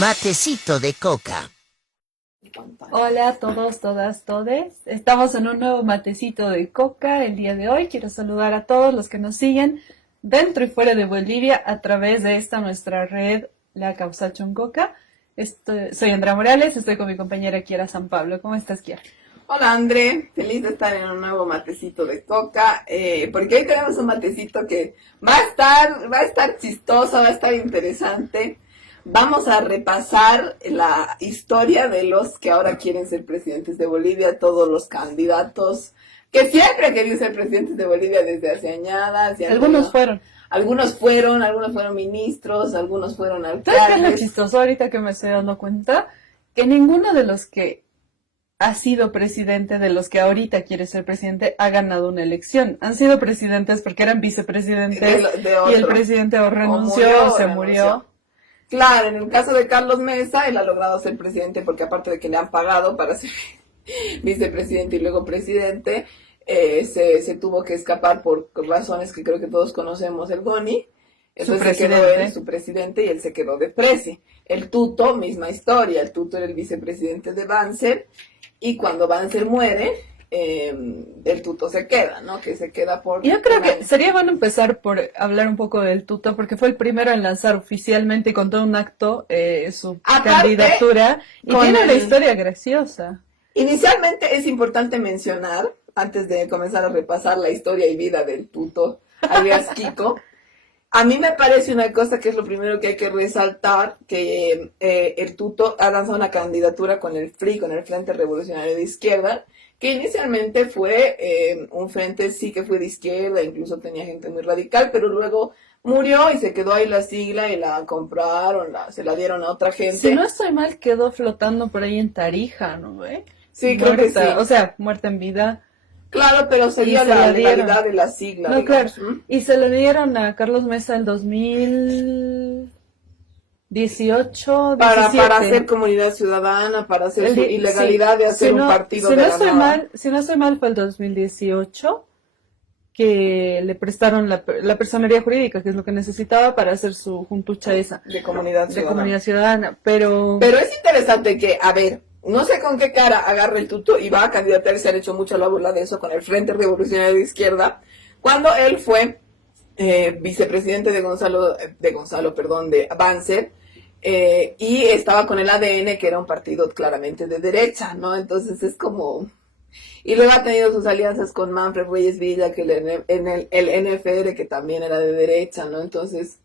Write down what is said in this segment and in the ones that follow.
Matecito de coca. Hola a todos, todas, todes. Estamos en un nuevo matecito de coca el día de hoy. Quiero saludar a todos los que nos siguen dentro y fuera de Bolivia a través de esta nuestra red, La Causa Choncoca. Soy Andrea Morales, estoy con mi compañera Kiara San Pablo. ¿Cómo estás, Kiara? Hola André, feliz de estar en un nuevo matecito de coca, porque hoy tenemos un matecito que va a estar chistoso, va a estar interesante. Vamos a repasar la historia de los que ahora quieren ser presidentes de Bolivia, todos los candidatos que siempre han querido ser presidentes de Bolivia desde hace añadas. Algunos fueron. Algunos fueron ministros, algunos fueron ¿Sabes qué es lo alcaldes. chistoso ahorita que me estoy dando cuenta? Que ninguno de los que ha sido presidente, de los que ahorita quiere ser presidente, ha ganado una elección. Han sido presidentes porque eran vicepresidentes y el presidente o renunció o se murió. Claro, en el caso de Carlos Mesa, él ha logrado ser presidente porque aparte de que le han pagado para ser vicepresidente y luego presidente, se tuvo que escapar por razones que creo que todos conocemos, el GONI. Entonces se quedó él, su presidente, y él se quedó de presi. El Tuto, misma historia, el Tuto era el vicepresidente de Banzer, y cuando Banzer muere, el Tuto se queda, ¿no? Que se queda por... Yo creo que sería bueno empezar por hablar un poco del Tuto, porque fue el primero en lanzar oficialmente y con todo un acto su candidatura, y tiene una historia graciosa. Inicialmente es importante mencionar, antes de comenzar a repasar la historia y vida del Tuto, alias Kiko, a mí me parece una cosa que es lo primero que hay que resaltar, que el Tuto ha lanzado una candidatura con el FRI, con el Frente Revolucionario de Izquierda, que inicialmente fue un frente sí que fue de izquierda, incluso tenía gente muy radical, pero luego murió y se quedó ahí la sigla y la compraron, se la dieron a otra gente. Si no estoy mal, quedó flotando por ahí en Tarija, ¿no ve? Sí, creo que sí. O sea, muerta en vida. Claro, pero sería la legalidad de la sigla. No, digamos. claro. Y se le dieron a Carlos Mesa en 2018, para hacer comunidad ciudadana, para hacer su ilegalidad de hacer un partido de la nada. Si no estoy mal, fue el 2018 que le prestaron la personería jurídica, que es lo que necesitaba para hacer su juntucha esa. De comunidad ciudadana. Pero es interesante que, a ver, no sé con qué cara agarra el Tuto y va a candidatar, se han hecho mucho la burla de eso con el Frente Revolucionario de Izquierda, cuando él fue vicepresidente de Banzer, y estaba con el ADN, que era un partido claramente de derecha, ¿no? Entonces es como... Y luego ha tenido sus alianzas con Manfred Reyes Villa, que el NFR, que también era de derecha, ¿no? Entonces,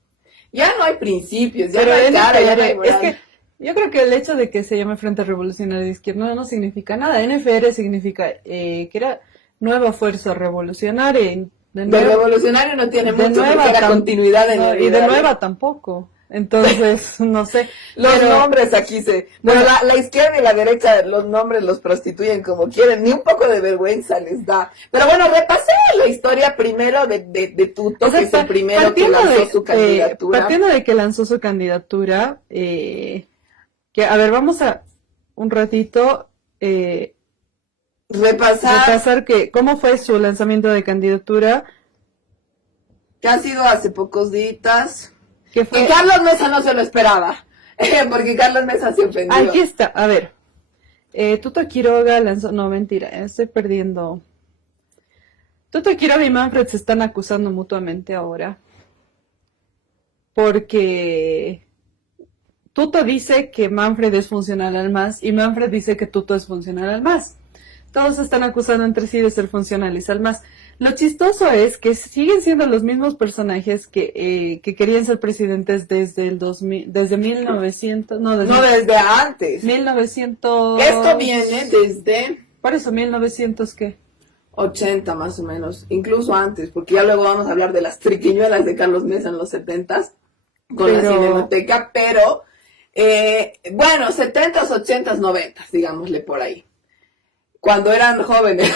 ya no hay principios, ya no hay cara, ya no hay moral. Es que yo creo que el hecho de que se llame Frente Revolucionario de Izquierda no significa nada. NFR significa que era Nueva Fuerza Revolucionaria. De revolucionario no tiene mucho, porque era continuidad en la vida. Y de nueva tampoco. Entonces, no sé. Los nombres aquí Bueno, la izquierda y la derecha, los nombres los prostituyen como quieren. Ni un poco de vergüenza les da. Pero bueno, repasé la historia primero de Tuto, que es el primero que lanzó su candidatura. Partiendo de que lanzó su candidatura, a ver, vamos a un ratito repasar cómo fue su lanzamiento de candidatura. Que ha sido hace pocos días. Que Carlos Mesa no se lo esperaba, porque Carlos Mesa se ofendió. Aquí está, a ver. Tuto Quiroga lanzó, no, mentira, estoy perdiendo. Tuto Quiroga y Manfred se están acusando mutuamente ahora. Porque Tuto dice que Manfred es funcional al MAS y Manfred dice que Tuto es funcional al MAS. Todos se están acusando entre sí de ser funcionales al MAS. Lo chistoso es que siguen siendo los mismos personajes que querían ser presidentes desde el 2000, desde 1900, desde antes. 1900. Esto viene desde... Por eso, 1900, ¿qué? 80 más o menos, incluso antes, porque ya luego vamos a hablar de las triquiñuelas de Carlos Mesa en los 70s, con la Cinemateca, pero, bueno, 70s, 80s, 90s, digámosle por ahí. Cuando eran jóvenes.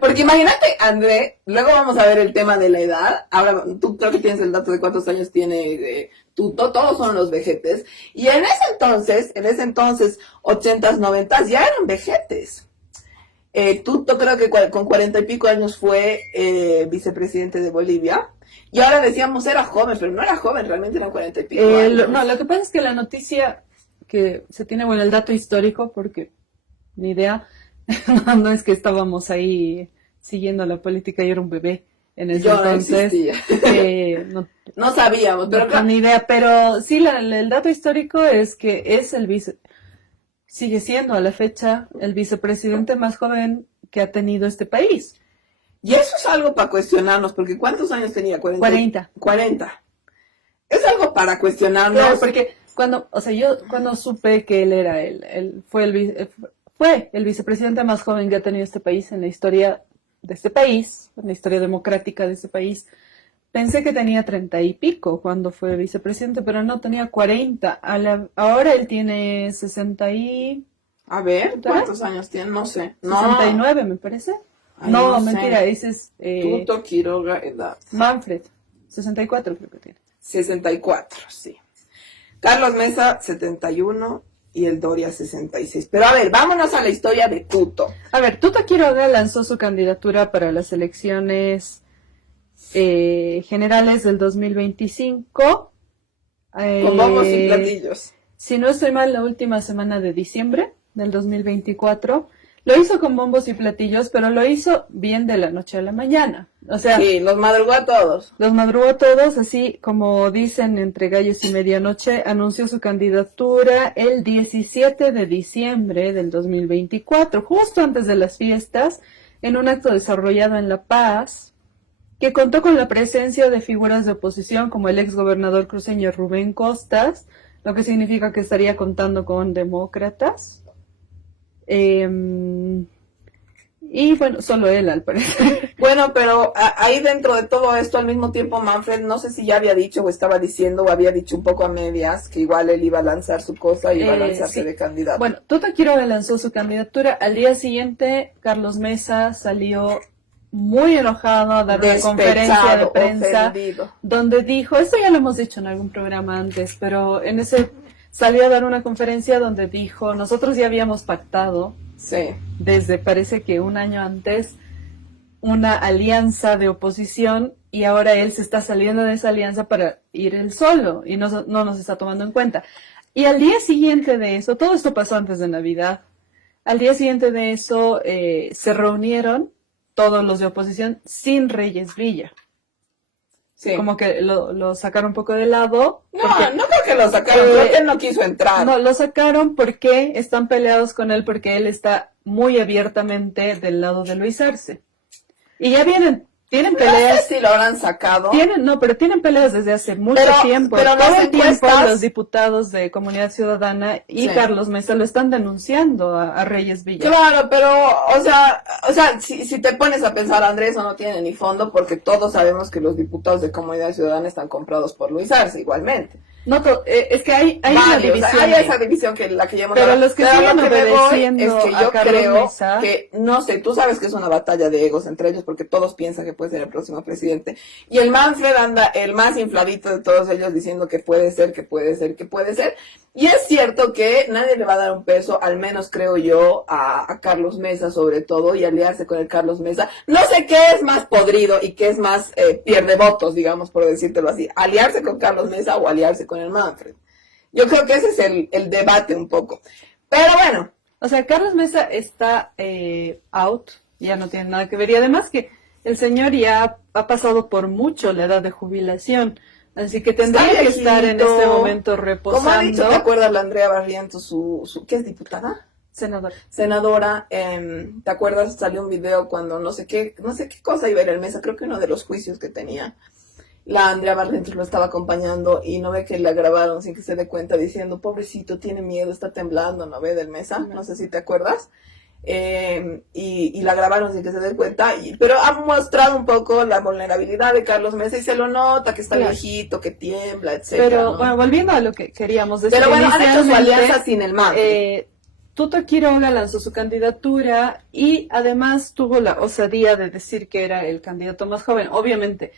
Porque imagínate, André, luego vamos a ver el tema de la edad. Ahora, tú creo que tienes el dato de cuántos años tiene Tuto, todos son los vejetes. Y en ese entonces, 80s, 90s, ya eran vejetes. Tuto creo que con 40 y pico años fue vicepresidente de Bolivia. Y ahora decíamos era joven, pero no era joven, realmente eran 40 y pico años. No, lo que pasa es que la noticia que se tiene, bueno, el dato histórico, porque ni idea, no es que estábamos ahí siguiendo la política, yo era un bebé en ese Yo no entonces. existía. No sabíamos, pero No, ni idea, pero sí, el dato histórico es que es sigue siendo a la fecha el vicepresidente más joven que ha tenido este país. y eso es algo para cuestionarnos, porque ¿cuántos años tenía? 40. 40. Es algo para cuestionarnos. Claro, porque yo cuando supe que él era fue el vicepresidente más joven que ha tenido este país en la historia de este país, en la historia democrática de este país, pensé que tenía 30 y pico cuando fue vicepresidente, pero no, tenía 40. Ahora él tiene 60 y... A ver, ¿cuántos años tiene? No sé. No. 69, me parece. Ay, no, no sé. mentira, dices Tuto Quiroga, edad. Manfred, 64 creo que tiene. 64, sí. Carlos Mesa, 71 y el Doria, 66. Pero a ver, vámonos a la historia de Tuto. A ver, Tuto Quiroga lanzó su candidatura para las elecciones generales del 2025. Con bombos y platillos. Si no estoy mal, la última semana de diciembre del 2024. Lo hizo con bombos y platillos, pero lo hizo bien de la noche a la mañana. O sea, Sí, los madrugó a todos. los madrugó a todos, así como dicen entre gallos y medianoche. Anunció su candidatura el 17 de diciembre del 2024, justo antes de las fiestas, en un acto desarrollado en La Paz, que contó con la presencia de figuras de oposición como el exgobernador cruceño Rubén Costas, lo que significa que estaría contando con demócratas. Y bueno, solo él al parecer. Bueno, pero ahí dentro de todo esto, al mismo tiempo, Manfred, no sé si ya había dicho o estaba diciendo o había dicho un poco a medias que igual él iba a lanzar su cosa y iba a lanzarse sí. de candidato. Bueno, Tuto Quiroga lanzó su candidatura. Al día siguiente, Carlos Mesa salió muy enojado a dar una conferencia de prensa ofendido. donde dijo, esto ya lo hemos dicho en algún programa antes, pero en ese salió a dar una conferencia donde dijo, nosotros ya habíamos pactado Sí. desde parece que un año antes una alianza de oposición y ahora él se está saliendo de esa alianza para ir él solo y no nos está tomando en cuenta. Y al día siguiente de eso, todo esto pasó antes de Navidad, al día siguiente de eso se reunieron todos los de oposición sin Reyes Villa. Sí. Como que lo sacaron un poco de lado. No, no creo que lo sacaron, creo que él no quiso entrar. No, lo sacaron porque están peleados con él, porque él está muy abiertamente del lado de Luis Arce. Y ya tienen No peleas. sé si lo habrán sacado. Pero tienen peleas desde hace mucho tiempo. pero Todo las el tiempo encuestas- los diputados de Comunidad Ciudadana y Sí. Carlos Mesa lo están denunciando a Reyes Villa. Claro, pero, o sea, si te pones a pensar, Andrés, eso no tiene ni fondo, porque todos sabemos que los diputados de Comunidad Ciudadana están comprados por Luis Arce, igualmente. No, es que hay una Varios, división. hay ahí. esa división que la que ya hemos Pero hablado. los que Pero siguen lo que me voy obedeciendo es que a yo Carlos creo Mesa- que, no sé, tú sabes que es una batalla de egos entre ellos, porque todos piensan que puede ser el próximo presidente. Y el Manfred anda el más infladito de todos ellos diciendo que puede ser, que puede ser, que puede ser. Y es cierto que nadie le va a dar un peso, al menos creo yo, a Carlos Mesa sobre todo, y aliarse con el Carlos Mesa. No sé qué es más podrido y qué es más pierde votos, digamos, por decírtelo así. Aliarse con Carlos Mesa o aliarse con el Manfred. Yo creo que ese es el debate un poco. Pero bueno. O sea, Carlos Mesa está out, ya no tiene nada que ver. Y además que el señor ya ha pasado por mucho la edad de jubilación. Así que tendría Está que estar en viejito. este momento Como ha reposando. dicho, ¿te acuerdas la Andrea Barrientos, ¿qué es diputada? Senador. Senadora, ¿te acuerdas? Salió un video cuando no sé qué cosa iba a ir el Mesa, creo que uno de los juicios que tenía. La Andrea Barrientos lo estaba acompañando y no ve que la grabaron sin que se dé cuenta diciendo, pobrecito, tiene miedo, está temblando, ¿no ve? Del Mesa, no sé si te acuerdas. Y la grabaron sin que se dé cuenta, pero ha mostrado un poco la vulnerabilidad de Carlos Mesa y se lo nota, que está Claro. viejito, que tiembla, etcétera. Pero ¿no? bueno, volviendo a lo que queríamos decir. Pero bueno, han hecho su inicialmente, alianza sin el Manfred. Tuto Quiroga lanzó su candidatura y además tuvo la osadía de decir que era el candidato más joven. Obviamente,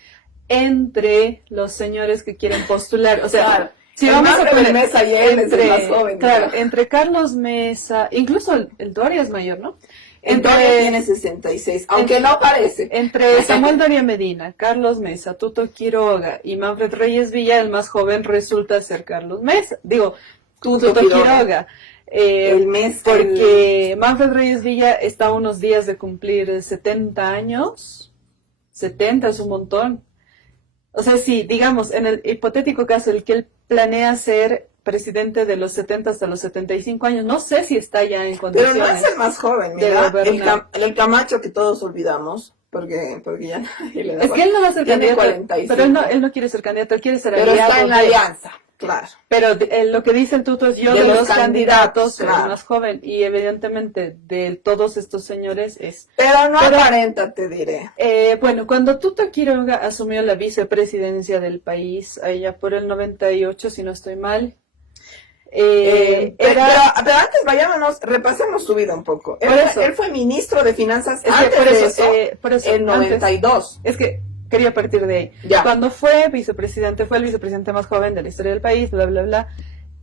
entre los señores que quieren postular, o sea, Claro. si El vamos a Manfred poner Mesa y él es el más joven, claro, ¿no? entre Carlos Mesa, incluso el Doria es mayor, ¿no? Antonio tiene 66, aunque no parece. Entre Samuel Doria Medina, Carlos Mesa, Tuto Quiroga y Manfred Reyes Villa, el más joven resulta ser Carlos Mesa. Digo, Tuto Quiroga. Porque Manfred Reyes Villa está a unos días de cumplir 70 años. 70 es un montón. O sea, sí, digamos, en el hipotético caso el que él planea ser presidente de los 70 hasta los 75 años, no sé si está ya en condiciones. Pero no es el más joven, mira, el Camacho que todos olvidamos, porque ya nadie le da. Es que él no va a ser candidato, 45. pero él no quiere ser candidato, él quiere ser aliado. Pero está en la alianza, claro. Pero lo que dice el Tuto es yo de los candidatos, claro, soy el más joven, y evidentemente de todos estos señores es... Pero no aparenta, te diré. Bueno, cuando Tuto Quiroga asumió la vicepresidencia del país, allá por el 98, si no estoy mal, pero antes vayámonos, repasemos su vida un poco. Él fue ministro de Finanzas por eso, en 92. Es que quería partir de ahí. Ya. Cuando fue vicepresidente, fue el vicepresidente más joven de la historia del país, bla, bla, bla.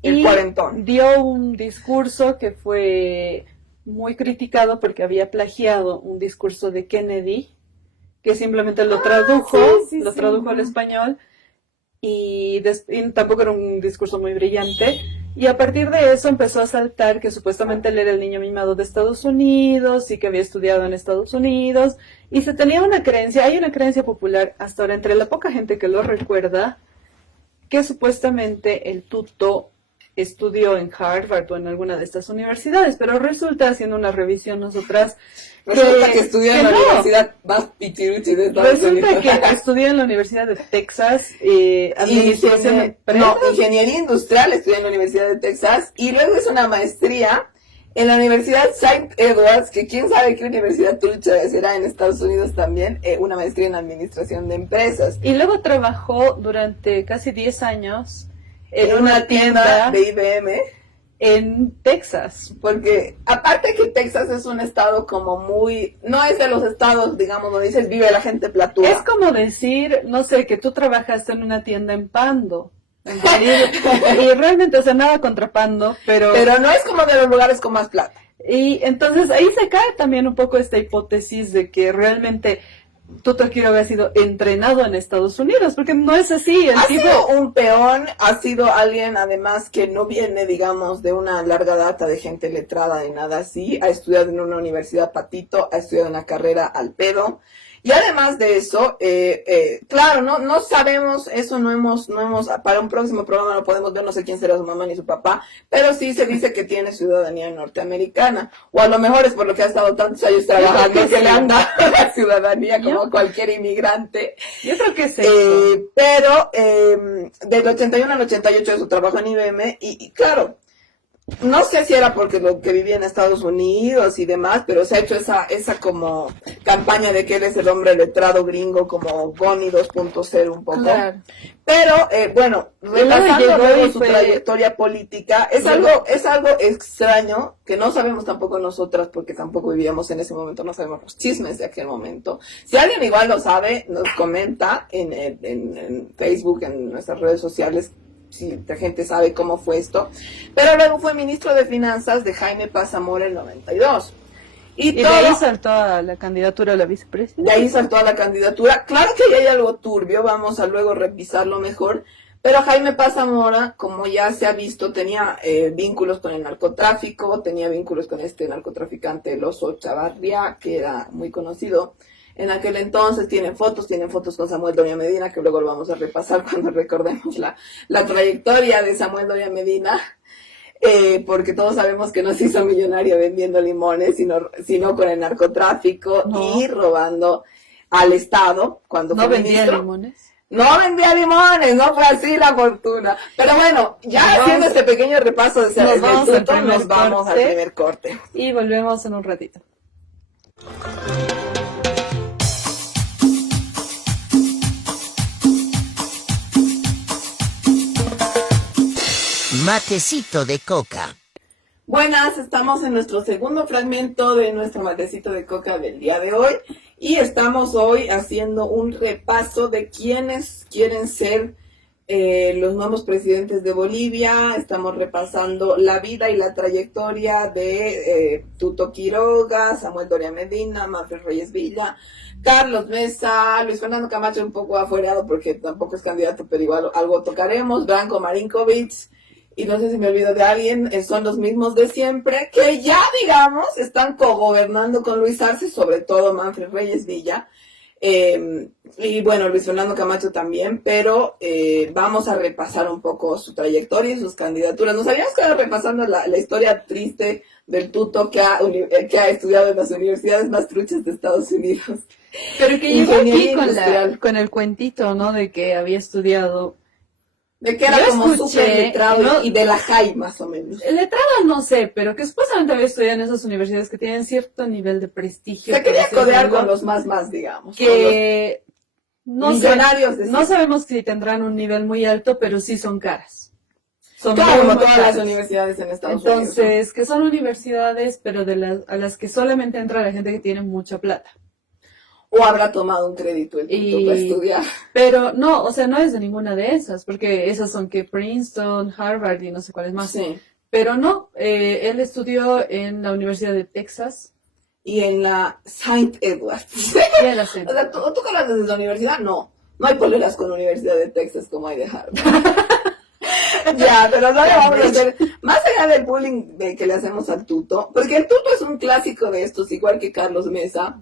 El cuarentón. Dio un discurso que fue muy criticado porque había plagiado un discurso de Kennedy, que simplemente lo tradujo al español, y tampoco era un discurso muy brillante. Y a partir de eso empezó a saltar que supuestamente él era el niño mimado de Estados Unidos y que había estudiado en Estados Unidos. Y se tenía hay una creencia popular hasta ahora entre la poca gente que lo recuerda, que supuestamente el Tuto estudió en Harvard o en alguna de estas universidades, pero resulta, haciendo una revisión nosotras, resulta que estudió en la universidad más pichiruchi de Estados Unidos. Resulta que estudió en la Universidad de Texas, administración de empresas. No, ingeniería industrial, estudió en la Universidad de Texas, y luego hizo una maestría en la Universidad St. Edwards, que quién sabe qué universidad trucha será en Estados Unidos también, una maestría en administración de empresas. Y luego trabajó durante casi 10 años en una tienda de IBM en Texas. Porque aparte que Texas es un estado como no es de los estados, digamos, donde dices vive la gente platúa. Es como decir, no sé, que tú trabajaste en una tienda en Pando. Y realmente, o sea, nada contra Pando, pero no es como de los lugares con más plata. Y entonces ahí se cae también un poco esta hipótesis de que realmente Tuto Quiroga ha sido entrenado en Estados Unidos, porque no es así. Ha sido un peón, ha sido alguien además que no viene, digamos, de una larga data de gente letrada ni nada así. Ha estudiado en una universidad patito, ha estudiado una carrera al pedo. Y además de eso, claro, no sabemos, eso no hemos, para un próximo programa no podemos ver, no sé quién será su mamá ni su papá, pero sí se dice que tiene ciudadanía norteamericana, o a lo mejor es por lo que ha estado tantos años trabajando que le han dado la ciudadanía como cualquier inmigrante. Yo creo que es eso. Pero del 81 al 88 de su trabajo en IBM, y claro, no sé si era porque lo que vivía en Estados Unidos y demás, pero se ha hecho esa como campaña de que él es el hombre letrado gringo, como Bonnie 2.0 un poco. Claro. Pero, bueno, repasando luego su trayectoria política, es algo extraño, que no sabemos tampoco nosotras, porque tampoco vivíamos en ese momento, no sabemos los chismes de aquel momento. Si alguien igual lo sabe, nos comenta en Facebook, en nuestras redes sociales, si la gente sabe cómo fue esto. Pero luego fue ministro de Finanzas de Jaime Paz Zamora en el 92. Y de ahí saltó a la candidatura a la vicepresidencia. De ahí saltó a la candidatura. Claro que ahí hay algo turbio, vamos a luego revisarlo mejor. Pero Jaime Paz Zamora, como ya se ha visto, tenía vínculos con el narcotráfico, tenía vínculos con este narcotraficante El Oso Chavarría, que era muy conocido en aquel entonces. Tienen fotos con Samuel Doria Medina, que luego lo vamos a repasar cuando recordemos la trayectoria de Samuel Doria Medina, porque todos sabemos que no se hizo millonario vendiendo limones, sino con el narcotráfico y robando al Estado. Cuando no vendía limones. No vendía limones, no fue así la fortuna. Pero bueno, ya haciendo este pequeño repaso de nos vamos al primer corte. Y volvemos en un ratito. Matecito de coca. Buenas, estamos en nuestro segundo fragmento de nuestro matecito de coca del día de hoy y estamos hoy haciendo un repaso de quienes quieren ser los nuevos presidentes de Bolivia, estamos repasando la vida y la trayectoria de Tuto Quiroga, Samuel Doria Medina, Manfred Reyes Villa, Carlos Mesa, Luis Fernando Camacho un poco afuerado porque tampoco es candidato, pero igual algo tocaremos, Branko Marinkovic, y no sé si me olvido de alguien, son los mismos de siempre, que ya, digamos, están cogobernando con Luis Arce, sobre todo Manfred Reyes Villa, y bueno, Luis Fernando Camacho también, pero vamos a repasar un poco su trayectoria y sus candidaturas. Nos habíamos quedado repasando la historia triste del Tuto que ha estudiado en las universidades más truchas de Estados Unidos. Pero que llegó aquí Ingeniería industrial. con el cuentito, ¿no? De que había estudiado. De que era Yo como escuché, súper letrado ¿no? y de la high más o menos. Letrada no sé, pero que supuestamente había estudiado en esas universidades que tienen cierto nivel de prestigio. Se quería por así codear decirlo, con los más, digamos. que no millonarios sé, de no sí. sabemos si tendrán un nivel muy alto, pero sí son caras. Son Claro, muy, como muy todas las caras. universidades en Estados Unidos. Entonces, que son universidades, pero a las que solamente entra la gente que tiene mucha plata. O habrá tomado un crédito el Tuto para estudiar. Pero no, o sea, no es de ninguna de esas, porque esas son que Princeton, Harvard y no sé cuáles más. Sí. Pero no, él estudió en la Universidad de Texas Y en la Saint Edwards. y en la O CEN. sea, ¿tú conoces de esa universidad? No. No hay poleras con la Universidad de Texas como hay de Harvard. Ya, pero no le vamos a hacer, más allá del bullying que le hacemos al Tuto, porque el Tuto es un clásico de estos, igual que Carlos Mesa,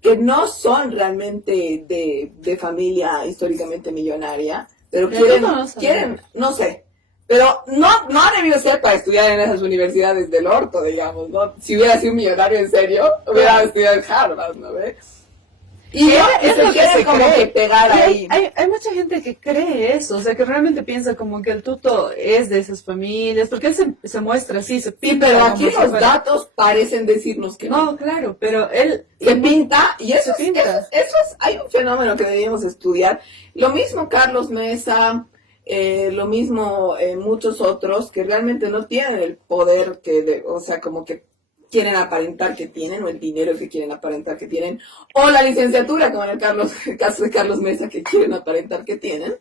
que no son realmente de familia históricamente millonaria, pero Pero quieren, Tuto no sabe. no sé, pero no ha debido ser para estudiar en esas universidades del orto, digamos, ¿no? Si hubiera sido un millonario en serio, hubiera estudiado en Harvard, ¿no ves? Y Es se lo que quieren se como cree. que pegar Y ahí. hay mucha gente que cree eso, o sea, que realmente piensa como que el Tuto es de esas familias, porque él se muestra así, se Sí, pinta. pero como aquí si los fuera- datos parecen decirnos que no. No, claro, pero él... Se pinta, y eso Se pinta. hay un fenómeno que deberíamos estudiar. Lo mismo Carlos Mesa, lo mismo muchos otros que realmente no tienen el poder o sea, como que quieren aparentar que tienen, o el dinero que quieren aparentar que tienen, o la licenciatura, como en el caso de Carlos Mesa, que quieren aparentar que tienen.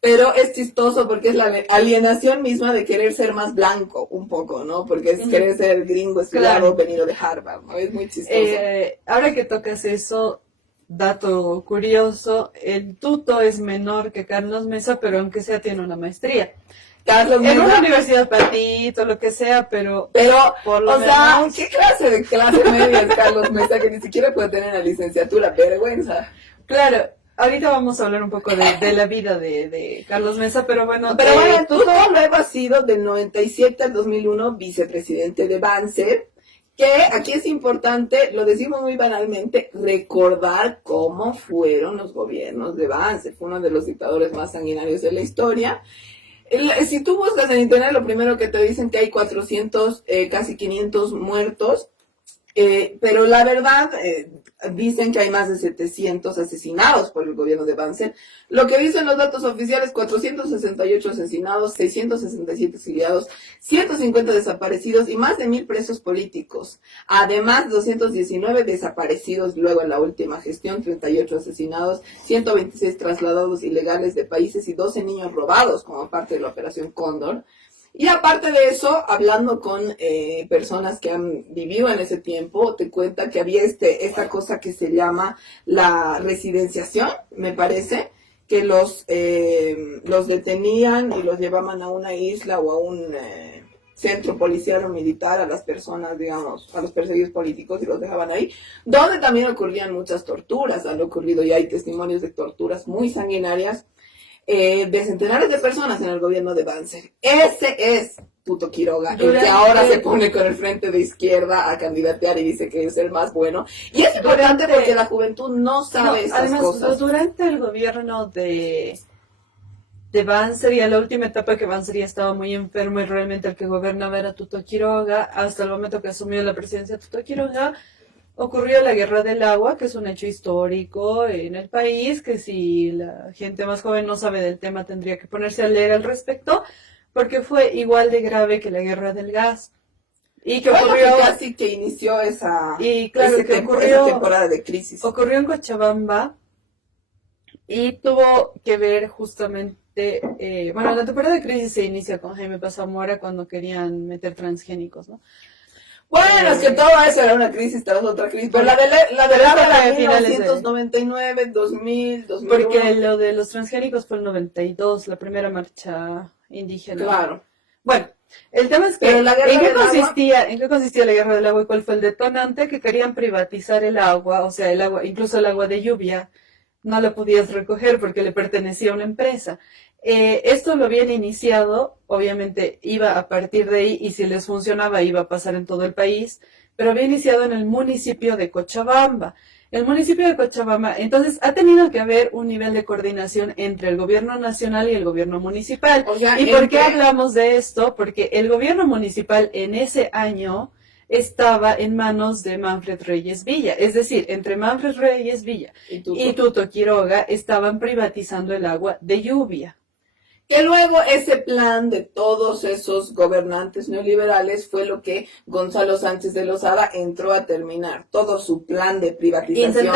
Pero es chistoso porque es la alienación misma de querer ser más blanco, un poco, ¿no? Porque es querer ser gringo, estudiado, Claro. venido de Harvard, ¿no? Es muy chistoso. Ahora que tocas eso, dato curioso, el Tuto es menor que Carlos Mesa, pero aunque sea tiene una maestría. Carlos En una Mesa, universidad patito, lo que sea, pero pero, por lo o sea, menos- ¿qué clase de clase media es Carlos Mesa que ni siquiera puede tener la licenciatura? Vergüenza. claro, ahorita vamos a hablar un poco de la vida de Carlos Mesa, pero bueno, Pero bueno, Tuto, Tuto luego ha sido del 97 al 2001 vicepresidente de Banzer, que aquí es importante, lo decimos muy banalmente, recordar cómo fueron los gobiernos de Banzer. Fue uno de los dictadores más sanguinarios de la historia. Si tú buscas en internet, lo primero que te dicen que hay 400, casi 500 muertos, pero la verdad, dicen que hay más de 700 asesinados por el gobierno de Banzer. Lo que dicen los datos oficiales, 468 asesinados, 667 exiliados, 150 desaparecidos y más de 1000 presos políticos. Además, 219 desaparecidos luego en la última gestión, 38 asesinados, 126 trasladados ilegales de países y 12 niños robados como parte de la Operación Cóndor. Y aparte de eso, hablando con personas que han vivido en ese tiempo, te cuenta que había esta cosa que se llama la residenciación, me parece, que los detenían y los llevaban a una isla o a un centro policial o militar a las personas, digamos, a los perseguidos políticos y los dejaban ahí, donde también ocurrían muchas torturas, han ocurrido y hay testimonios de torturas muy sanguinarias de centenares de personas en el gobierno de Banzer. Ese es Tuto Quiroga, el que ahora se pone con el frente de izquierda a candidatear y dice que es el más bueno. Y es importante porque la juventud no sabe estas además, cosas. durante el gobierno de Banzer y a la última etapa que Banzer ya estaba muy enfermo y realmente el que gobernaba era Tuto Quiroga, hasta el momento que asumió la presidencia Tuto Quiroga, ocurrió la Guerra del Agua, que es un hecho histórico en el país, que si la gente más joven no sabe del tema tendría que ponerse a leer al respecto, porque fue igual de grave que la Guerra del Gas. Y que Fue lo ocurrió, que casi que inició esa ocurrió temporada de crisis. ocurrió en Cochabamba y tuvo que ver justamente parte, bueno, la temporada de crisis se inicia con Jaime Paz Zamora cuando querían meter transgénicos, ¿no? Bueno, es que todo eso era una crisis tras otra crisis, pero la de la 1999, 2000, 2001. Porque lo de los transgénicos fue el 92, la primera marcha indígena. Claro. Bueno, el tema es que, Pero la guerra ¿en qué del agua- consistía, en qué consistía la guerra del agua y cuál fue el detonante? Que querían privatizar el agua, o sea, el agua, incluso el agua de lluvia, no la podías recoger porque le pertenecía a una empresa. Esto lo habían iniciado, obviamente iba a partir de ahí y si les funcionaba iba a pasar en todo el país, pero había iniciado en el municipio de Cochabamba. El municipio de Cochabamba, entonces, ha tenido que haber un nivel de coordinación entre el gobierno nacional y el gobierno municipal. O sea, ¿Y por qué hablamos de esto? Porque el gobierno municipal en ese año estaba en manos de Manfred Reyes Villa. Es decir, entre Manfred Reyes Villa y Tuto Quiroga estaban privatizando el agua de lluvia. Que luego ese plan de todos esos gobernantes neoliberales fue lo que Gonzalo Sánchez de Lozada entró a terminar. Todo su plan de privatización.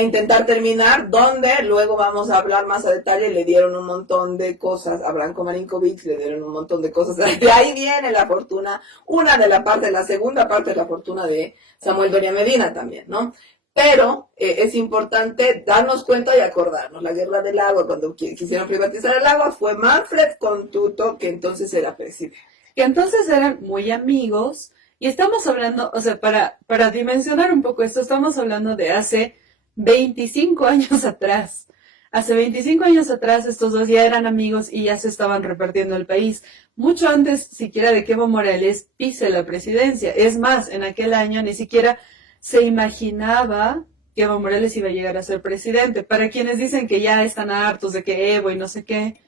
Intentar terminar, donde luego vamos a hablar más a detalle, le dieron un montón de cosas a Branko Marinkovic, le dieron un montón de cosas. De ahí viene la fortuna, la segunda parte de la fortuna de Samuel Doria Medina también, ¿no? Pero es importante darnos cuenta y acordarnos. La guerra del agua, cuando quisieron privatizar el agua, fue Manfred con Tuto, que entonces era presidente. Que entonces eran muy amigos, y estamos hablando, o sea, para dimensionar un poco esto, estamos hablando de hace 25 años atrás. Hace 25 años atrás estos dos ya eran amigos y ya se estaban repartiendo el país. Mucho antes siquiera de que Evo Morales pise la presidencia. Es más, en aquel año ni siquiera se imaginaba que Evo Morales iba a llegar a ser presidente. Para quienes dicen que ya están hartos de que Evo y no sé qué,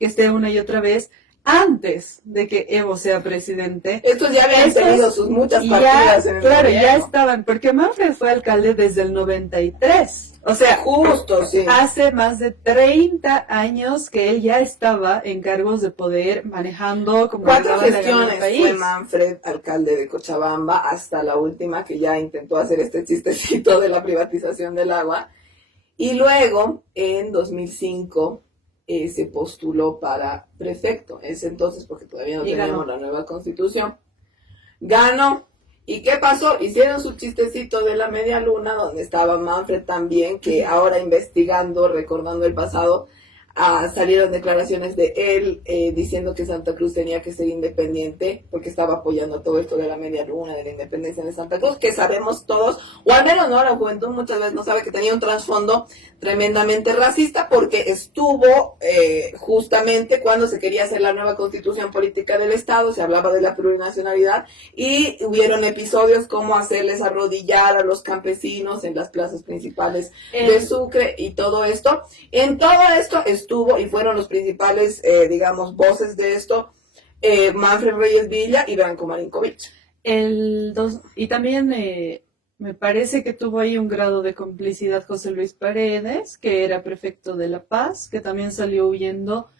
que esté una y otra vez, antes de que Evo sea presidente. Estos ya habían tenido sus muchas partidas en el claro, gobierno. ya estaban, porque Manfred fue alcalde desde el 93. O sea, justo, sí. Hace más de 30 años que él ya estaba en cargos de poder manejando como 4 el gestiones país. fue Manfred alcalde de Cochabamba, hasta la última que ya intentó hacer este chistecito de la privatización del agua. Y luego, en 2005, se postuló para prefecto. Es entonces, porque todavía no teníamos la nueva constitución. Ganó. ¿Y qué pasó? Hicieron su chistecito de la media luna, donde estaba Manfred también, que ahora investigando, recordando el pasado, salieron declaraciones de él diciendo que Santa Cruz tenía que ser independiente, porque estaba apoyando todo esto de la media luna, de la independencia de Santa Cruz, que sabemos todos, o al menos no, la juventud muchas veces no sabe que tenía un trasfondo tremendamente racista, porque estuvo justamente cuando se quería hacer la nueva constitución política del Estado, se hablaba de la plurinacionalidad, y hubieron episodios como hacerles arrodillar a los campesinos en las plazas principales de Sucre y todo esto. En todo esto estuvo y fueron los principales, voces de esto, Manfred Reyes Villa y Branko Marinkovic. Y también me parece que tuvo ahí un grado de complicidad José Luis Paredes, que era prefecto de La Paz, que también salió huyendo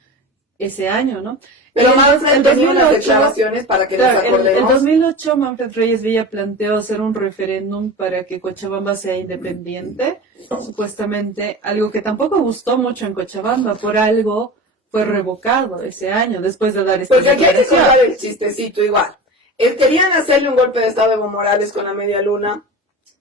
ese año, ¿no? Pero Manfred tenía unas declaraciones para que nos acordemos. En 2008 Manfred Reyes Villa planteó hacer un referéndum para que Cochabamba sea independiente, supuestamente algo que tampoco gustó mucho en Cochabamba, por algo fue revocado ese año, después de dar esta Porque aquí hay que declaración. contar el chistecito igual. Querían hacerle un golpe de estado a Evo Morales con la media luna,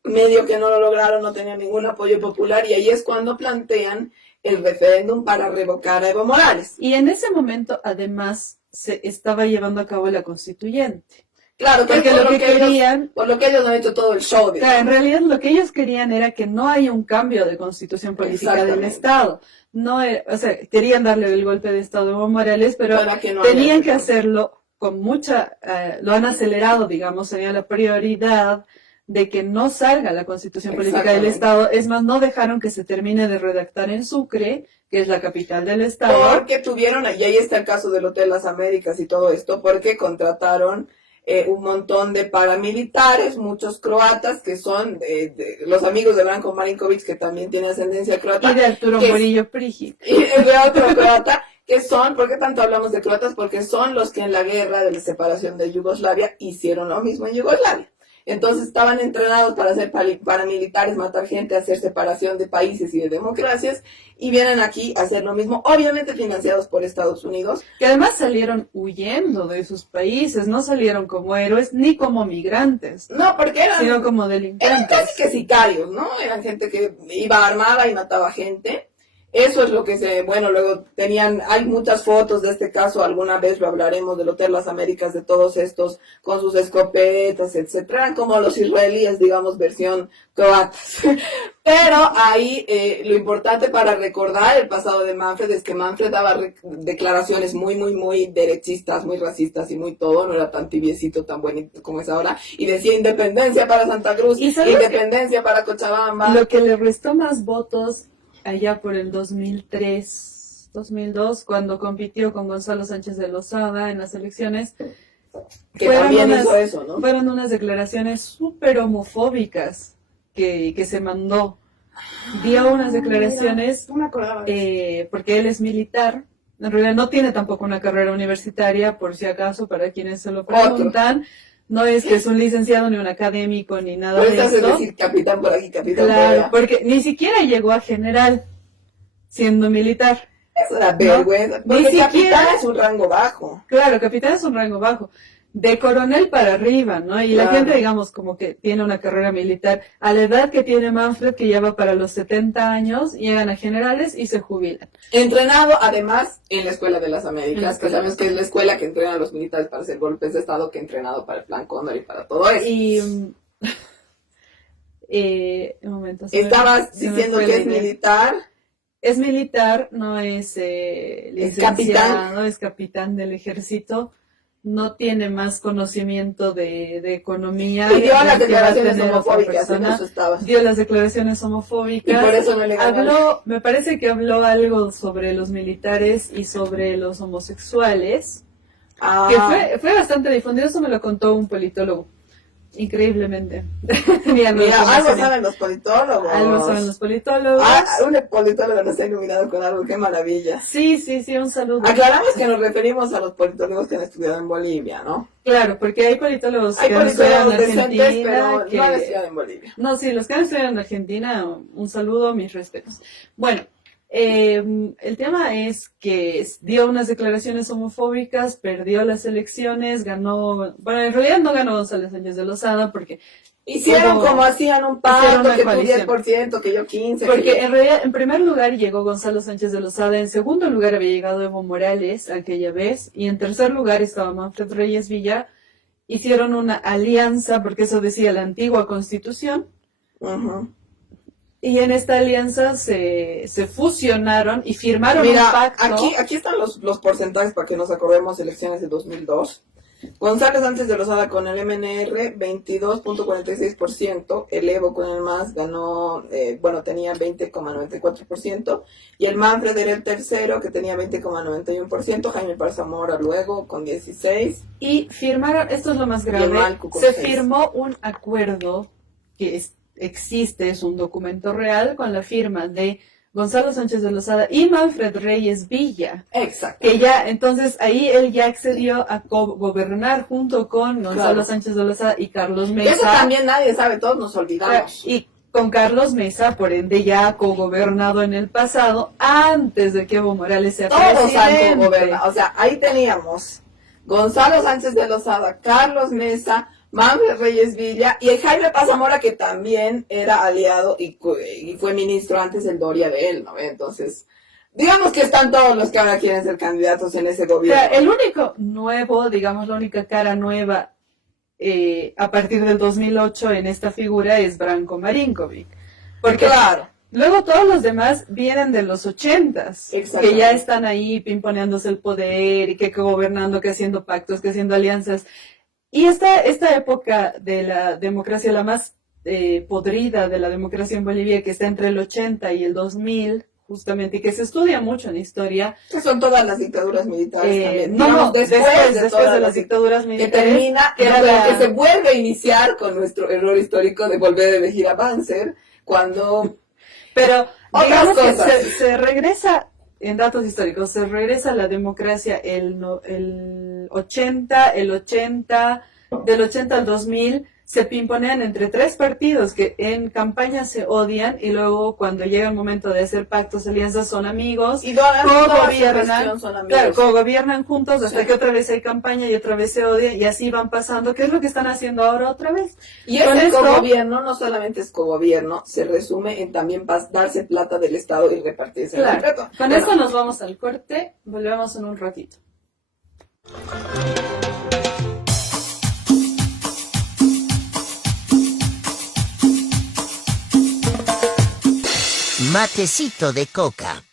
medio que no lo lograron, no tenían ningún apoyo popular, y ahí es cuando plantean el referéndum para revocar a Evo Morales. Y en ese momento, además, se estaba llevando a cabo la constituyente. Claro, porque por lo que querían... por lo que ellos han hecho todo el show. Claro, en realidad lo que ellos querían era que no haya un cambio de constitución política del Estado. No era, o sea, querían darle el golpe de Estado a Evo Morales, pero tenían que hacerlo con mucha... lo han acelerado, digamos, tenía la prioridad de que no salga la constitución política del Estado. Es más, no dejaron que se termine de redactar en Sucre, que es la capital del Estado. Porque tuvieron, y ahí está el caso del Hotel Las Américas y todo esto, porque contrataron un montón de paramilitares, muchos croatas, que son los amigos de Branko Marinkovic, que también tiene ascendencia croata. Y de Arturo Murillo Prijic. Y de otro croata, que son, ¿por qué tanto hablamos de croatas? Porque son los que en la guerra de la separación de Yugoslavia hicieron lo mismo en Yugoslavia. Entonces estaban entrenados para ser paramilitares, matar gente, hacer separación de países y de democracias, y vienen aquí a hacer lo mismo, obviamente financiados por Estados Unidos. Que además salieron huyendo de sus países, no salieron como héroes ni como migrantes, No, porque sino como eran delincuentes. casi que sicarios, ¿no? Eran gente que iba armada y mataba gente. Eso es lo que luego hay muchas fotos de este caso, alguna vez lo hablaremos del Hotel Las Américas, de todos estos con sus escopetas, etcétera, eran como los israelíes, digamos, versión croatas. Pero ahí lo importante para recordar el pasado de Manfred es que Manfred daba declaraciones muy, muy, muy derechistas, muy racistas y muy todo, no era tan tibiecito, tan bonito como es ahora, y decía independencia para Santa Cruz, independencia para Cochabamba. Lo que le restó más votos allá por el 2003, 2002, cuando compitió con Gonzalo Sánchez de Lozada en las elecciones, que también hizo eso, ¿no? fueron unas declaraciones súper Ah, homofóbicas que se mandó. Dio unas declaraciones, no me acordaba de eso. porque él es militar, en realidad no tiene tampoco una carrera universitaria, por si acaso, para quienes se lo preguntan. No es que es un licenciado, ni un académico, ni nada de Pero esto. es decir, capitán por aquí, capitán por Claro, allá. porque ni siquiera llegó a general siendo militar. Es una vergüenza. Ni Porque siquiera- capitán es un rango bajo. Claro, capitán es un rango bajo. De coronel para arriba, ¿no? Y la Claro. gente, digamos, como que tiene una carrera militar. A la edad que tiene Manfred, que ya va para los 70 años, llegan a generales y se jubilan. Entrenado, además, en la Escuela de las Américas, En la que Escuela. sabemos que es la escuela que entrena a los militares para hacer golpes de Estado, que ha entrenado para el Plan Cóndor y para todo eso. Y... un momento. se me- Estabas se me diciendo fue que la es idea. militar. Es militar, no es licenciado, es capitán del ejército, no tiene más conocimiento de economía. Y dio del las que va a declaraciones tener otra homofóbicas, en persona. eso estaba. Dio las declaraciones Y homofóbicas. por eso no le ganó. Me parece que habló algo sobre los militares y sobre los homosexuales, que fue bastante difundido. Eso me lo contó un politólogo, increíblemente. Tenía Mira, algo conocimiento. saben los politólogos. Algo saben los politólogos. Un politólogo nos ha iluminado con algo, qué maravilla. Sí, un saludo. Aclaramos que nos referimos a los politólogos que han estudiado en Bolivia, ¿no? Claro, porque hay politólogos Hay que han estudiado politólogos en decentes, Argentina. pero no han estudiado en Bolivia. No, sí, los que han estudiado en Argentina, un saludo, mis respetos. Bueno, el tema es que dio unas declaraciones homofóbicas, perdió las elecciones, ganó, bueno, en realidad no ganó Gonzalo Sánchez de Lozada porque Hicieron como hacían un hicieron pacto, una que tú coalición. 10%, que yo 15%. Porque en realidad, en primer lugar llegó Gonzalo Sánchez de Lozada, en segundo lugar había llegado Evo Morales aquella vez, y en tercer lugar estaba Manfred Reyes Villa. Hicieron una alianza, porque eso decía la antigua Constitución, Ujú. y en esta alianza se fusionaron y firmaron Mira, un pacto. aquí están los porcentajes para que nos acordemos, elecciones de 2002. Gonzalo Sánchez de Lozada con el MNR, 22.46%. El Evo con el MAS ganó, tenía 20,94%. Y el Manfred era el tercero, que tenía 20,91%. Jaime Paz Zamora luego con 16%. Y firmaron, esto es lo más Y el grave, Malco con se 6. firmó un acuerdo que existe, es un documento real, con la firma de Gonzalo Sánchez de Lozada y Manfred Reyes Villa, Exacto. que ya, entonces ahí él ya accedió a gobernar junto con Gonzalo Claro. Sánchez de Lozada y Carlos Eso Mesa. también nadie sabe, todos nos olvidamos. Y con Carlos Mesa, por ende, ya ha cogobernado en el pasado, antes de que Evo Morales sea Todos han presidente. cogobernado. O sea, ahí teníamos Gonzalo Sánchez de Lozada, Carlos Mesa, Manfred Reyes Villa y el Jaime Paz Zamora, que también era aliado y fue ministro antes del Doria de él, ¿no? Entonces, digamos que están todos los que ahora quieren ser candidatos en ese O sea, gobierno. el único nuevo, digamos, la única cara nueva a partir del 2008 en esta figura es Branko Marinkovic. Porque Claro. luego todos los demás vienen de los 80s, que Exactamente. ya están ahí pimponeándose el poder y que gobernando, que haciendo pactos, que haciendo alianzas. Y esta época de la democracia, la más podrida de la democracia en Bolivia, que está entre el 80 y el 2000, justamente, y que se estudia mucho en historia. Que son todas las dictaduras militares también. No, Digamos, después todas de las las dictaduras que militares. termina, que era pero la- que se vuelve a iniciar con nuestro error histórico de volver a elegir a Banzer, cuando Pero Otras digamos que cosas. se regresa, en datos históricos, se regresa a la democracia el 80, del 80 al 2000, se pimponean entre tres partidos que en campaña se odian y luego cuando llega el momento de hacer pactos, alianzas, son amigos, Y toda su co-gobiernan, gestión son amigos. claro, co-gobiernan juntos hasta Sí. que otra vez hay campaña y otra vez se odian y así van pasando, que es lo que están haciendo ahora otra vez. Y Con ese esto- cogobierno no solamente es cogobierno, se resume en también darse plata del Estado y repartirse Claro, el reto. con Bueno, esto nos vamos al corte, volvemos en un ratito. Matecito de coca.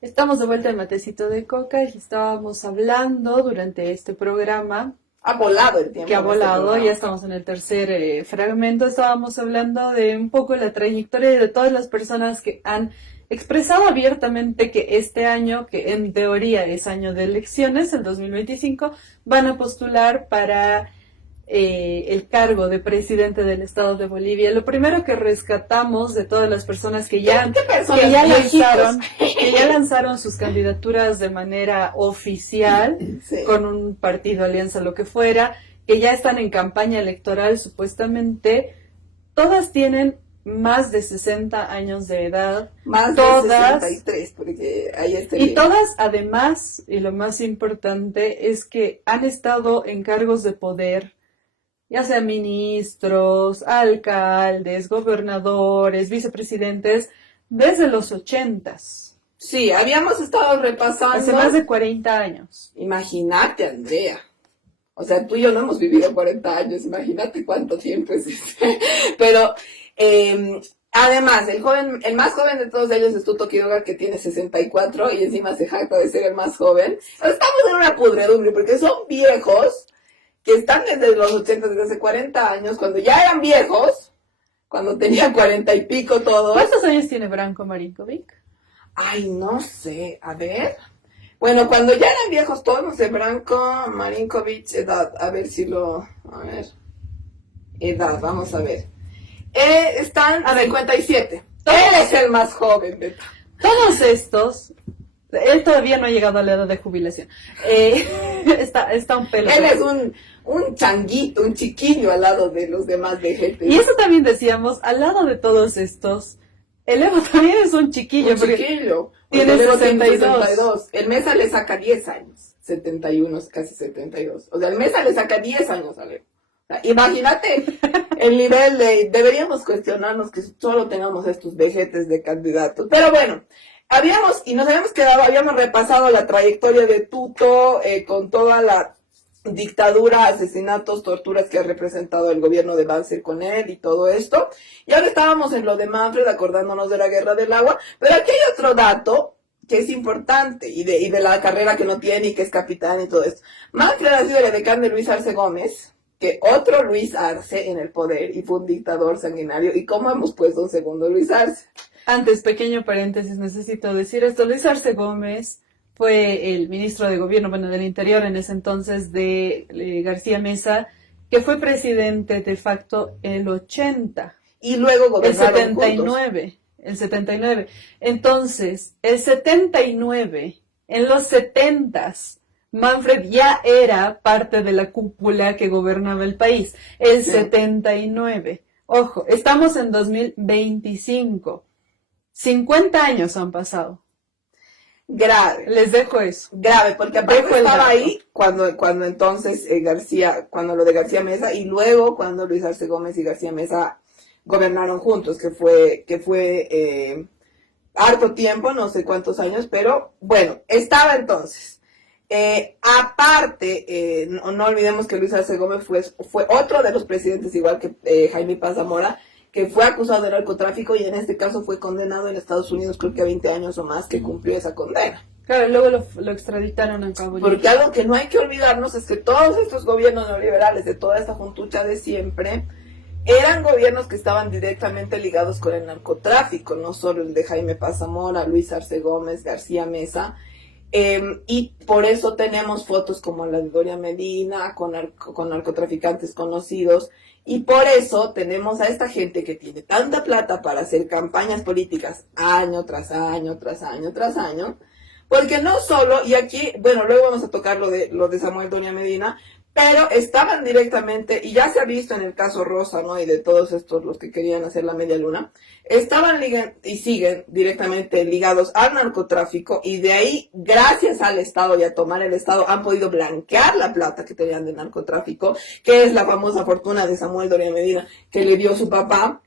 Estamos de vuelta en Matecito de Coca y estábamos hablando durante este programa ha volado el tiempo. que ha en este volado, programa. ya estamos en el tercer fragmento, estábamos hablando de un poco la trayectoria de todas las personas que han expresado abiertamente que este año, que en teoría es año de elecciones, el 2025, van a postular para el cargo de presidente del Estado de Bolivia. Lo primero que rescatamos de todas las personas que ya, ¿Qué personas que ya viejitos? que ya lanzaron sus candidaturas de manera oficial, Sí. con un partido, alianza, lo que fuera, que ya están en campaña electoral supuestamente, todas tienen más de 60 años de edad. Más todas, de 63, porque ahí está y todas además, y lo más importante, es que han estado en cargos de poder, ya sea ministros, alcaldes, gobernadores, vicepresidentes, desde los 80s, Sí, habíamos estado repasando. hace más de 40 años. Imagínate, Andrea. O sea, tú y yo no hemos vivido 40 años, imagínate cuánto tiempo es ese. Pero, además, el más joven de todos ellos es Tuto Quiroga, que tiene 64 y encima se jacta de ser el más joven. Estamos en una pudredumbre porque son viejos que están desde los 80, desde hace 40 años, cuando ya eran viejos, cuando tenían 40 y pico todos. ¿Cuántos años tiene Branko Marinkovic? Ay, no sé, a ver. Bueno, cuando ya eran viejos todos, no sé, Branko Marinkovic, edad, a ver si lo... A ver. Edad, vamos a ver. Están a 57. Él es el más joven, Beto. Todos estos, él todavía no ha llegado a la edad de jubilación. Está un pelo. Él es un changuito, un chiquillo al lado de los demás vejetes. Y eso también decíamos, al lado de todos estos, el Evo también es un chiquillo. Un porque chiquillo. tiene Porque luego 62. El Mesa le saca 10 años. 71, casi 72. O sea, el Mesa le saca 10 años a Evo. O sea, imagínate el nivel de... Deberíamos cuestionarnos que solo tengamos estos vejetes de candidatos. Pero bueno, habíamos repasado la trayectoria de Tuto con toda la dictadura, asesinatos, torturas que ha representado el gobierno de Banzer con él y todo esto. Y ahora estábamos en lo de Manfred, acordándonos de la Guerra del Agua. Pero aquí hay otro dato que es importante y de la carrera que no tiene y que es capitán y todo esto. Manfred ha sido el edecán de Luis Arce Gómez, que otro Luis Arce en el poder y fue un dictador sanguinario. ¿Y cómo hemos puesto un segundo Luis Arce? Antes, pequeño paréntesis, necesito decir esto. Luis Arce Gómez fue el ministro de Gobierno, bueno, del Interior en ese entonces de García Mesa, que fue presidente de facto el 80. Y luego El gobernaron 79, juntos. el 79. Entonces, el 79, en los 70s, Manfred ya era parte de la cúpula que gobernaba el país. El Sí. 79. Ojo, estamos en 2025. 50 años han pasado. Grave. Les dejo eso. Grave, porque aparte Dejo el estaba dato. ahí cuando entonces cuando lo de García Mesa y luego cuando Luis Arce Gómez y García Mesa gobernaron juntos, que fue harto tiempo, no sé cuántos años, pero bueno, estaba entonces. Aparte, no olvidemos que Luis Arce Gómez fue otro de los presidentes, igual que Jaime Paz Zamora, que fue acusado de narcotráfico y en este caso fue condenado en Estados Unidos, creo que a 20 años o más, que cumplió esa condena. Claro, luego lo extraditaron a Cabo Porque algo que no hay que olvidarnos es que todos estos gobiernos neoliberales de toda esta juntucha de siempre eran gobiernos que estaban directamente ligados con el narcotráfico, no solo el de Jaime Paz Zamora, Luis Arce Gómez, García Mesa, y por eso tenemos fotos como la de Doria Medina con narcotraficantes conocidos, y por eso tenemos a esta gente que tiene tanta plata para hacer campañas políticas año tras año, tras año, tras año, porque no solo, y aquí, bueno, luego vamos a tocar lo de Samuel Doria Medina, pero estaban directamente, y ya se ha visto en el caso Rosa, ¿no? Y de todos estos, los que querían hacer la media luna, estaban y siguen directamente ligados al narcotráfico, y de ahí, gracias al Estado y a tomar el Estado, han podido blanquear la plata que tenían de narcotráfico, que es la famosa fortuna de Samuel Doria Medina, que le dio su papá.